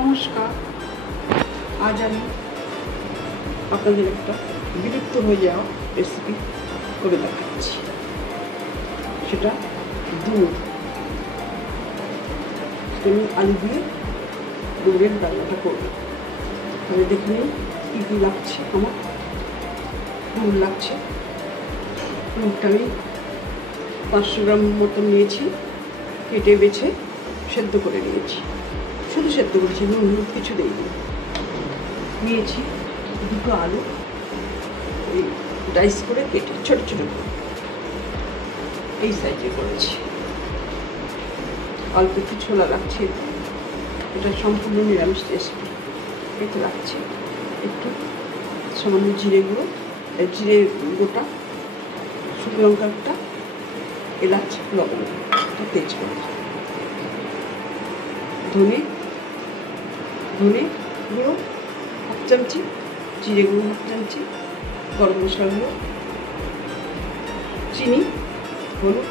নমস্কার। আজ আমি আপনাদের একটা বিলুপ্ত হয়ে যাওয়া রেসিপি করে দেখাচ্ছি। সেটা দুধ। আমি আলু দিয়ে দুধের রান্নাটা করব। তাহলে দেখে নিই কী কী লাগছে। আমার দুধ লাগছে। দুধটা আমি 500 গ্রাম মতন নিয়েছি, কেটে বেছে সেদ্ধ করে নিয়েছি। শুধু সেদ্ধ করেছি, নুন কিছু দিইনি। নিয়েছি 2টো আলু, এই ডাইস করে কেটে ছোটো ছোটো করে এই সাইজে করেছি। অল্প একটু ছোলা রাখছি, এটা সম্পূর্ণ নিরামিষ রেসিপি। এতে রাখছি একটু সামান্য জিরে গুঁড়ো, জিরে গোটা, শুকনো লঙ্কা একটা, এলাচ, লবঙ্গ, তেজপাতা, ধনে গুঁড়ো 1 চামচি, জিরে গুঁড়ো 1 চামচি, গরম মশলা গুঁড়ো, চিনি, হলুদ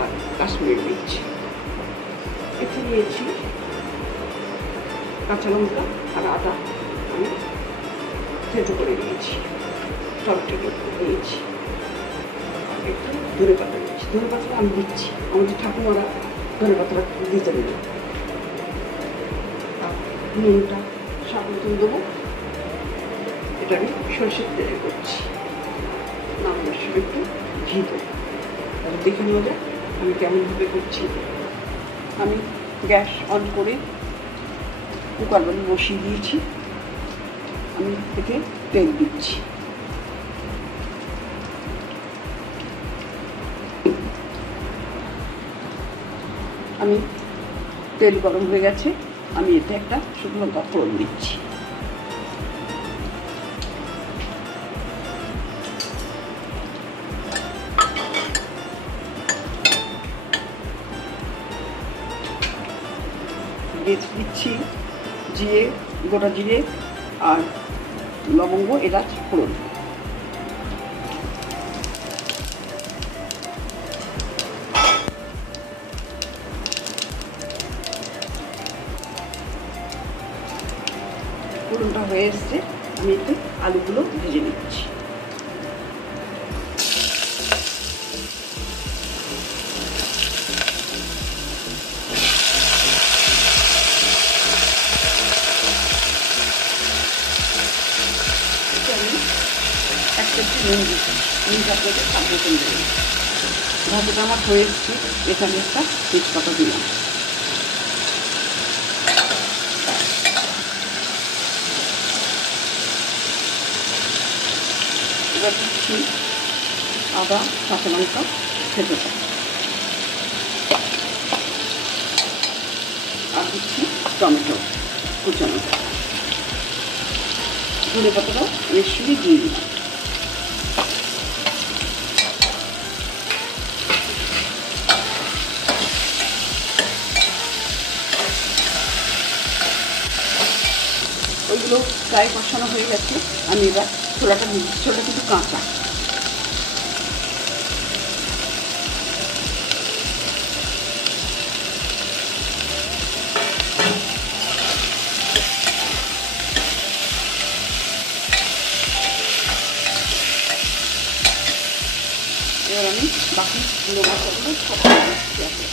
আর কাশ্মীরি মির্চ। এতে নিয়েছি কাঁচা লঙ্কা আর আদা, আমি থেতো করে নিয়েছি। টমেটো নিয়েছি, একটু ধনে পাতা নিয়েছি। ধনে পাতাটা আমি দিচ্ছি, আমাদের ঠাকুমারা ধনে পাতাটা দিতে নেই। নুনটা স্বাদ মতন দেবো। এটা আমি সরষের তেলে করছি। নামানোর সময় একটু ঘি দেবো। তাহলে দেখে নেওয়া যায় আমি কেমনভাবে করছি। আমি গ্যাস অন করে কুকার বসিয়ে দিয়েছি। আমি এতে তেল দিচ্ছি। আমি তেল গরম হয়ে গেছে, আমি এতে একটা শুকনো লঙ্কা ফোড়ন দিচ্ছি। দিচ্ছি জিরে, গোটা জিরে আর লবঙ্গ, এলাচ, ফোড়ন। ফোড়নটা হয়ে এসছে, আমি এতে আলুগুলো ভেজে নিচ্ছি। আমি 1 চামচি নুন দিচ্ছি। নুনটা আপনাকে স্বাদ মতন দেবেন। ভাজাটা আমার হয়ে এসছে, এখানে একটা তেজপাতা দিলাম। এবার দিচ্ছি আদা, কাঁচা লঙ্কা থেতোটা, আর দিচ্ছি টমেটো কুচানো। ধনে পাতাটা এর সঙ্গে দিয়ে দিলাম। ওইগুলো প্রায় কষানো হয়ে গেছে। আমি এবার ছোলাটা দিচ্ছি। ছোলাটা কিন্তু কাঁচা। এবার আমি বাকি গুঁড়ো মশলাগুলো সব দিচ্ছি।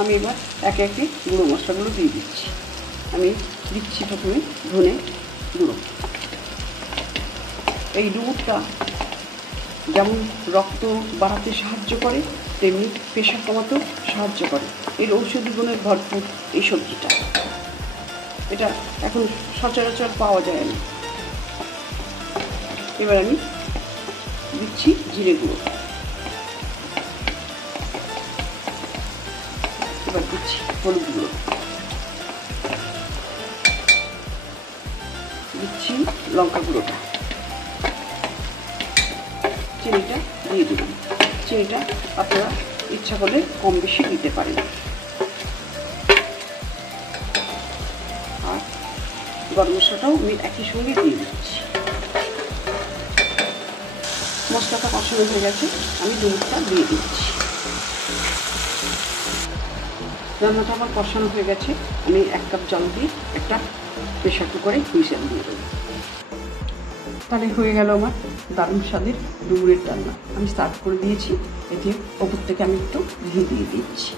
আমি এবার একে একে গুঁড়ো মশলাগুলো দিয়ে দিচ্ছি। আমি দিচ্ছি প্রথমে ধনে গুঁড়ো। এই দুধটা যেমন রক্ত বাড়াতে সাহায্য করে, তেমনি প্রেশার কমাতেও সাহায্য করে। এর ঔষধি গুণে ভরপুর এই সবজিটা। এটা এখন সচরাচর পাওয়া যায় না। এবার আমি দিচ্ছি জিরে গুঁড়ো। এবার দিচ্ছি হলুদ গুঁড়ো, দিচ্ছি লঙ্কা গুঁড়োটা, চিনিটা দিয়ে দিলাম। চিনিটা আপনারা ইচ্ছা করলে কম বেশি দিতে পারেন। আর গরম মশলাটাও আমি একই সঙ্গে দিয়ে দিচ্ছি। মশলাটা কষানো হয়ে গেছে, আমি দুধটা দিয়ে দিচ্ছি। রান্নাটা আমার কষানো হয়ে গেছে। আমি 1 কাপ জল দিয়ে একটা প্রেশার কুকারে হুইসেল দিয়ে দেবো। তাহলে হয়ে গেল আমার দারুণ স্বাদের ডুমুরের রান্না। আমি সার্ভ করে দিয়েছি। এতে ওপর থেকে আমি একটু ঘি দিয়ে দিচ্ছি।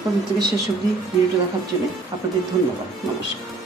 প্রথম থেকে শেষ অবধি ভিডিওটা দেখার জন্য আপনাদের ধন্যবাদ। নমস্কার।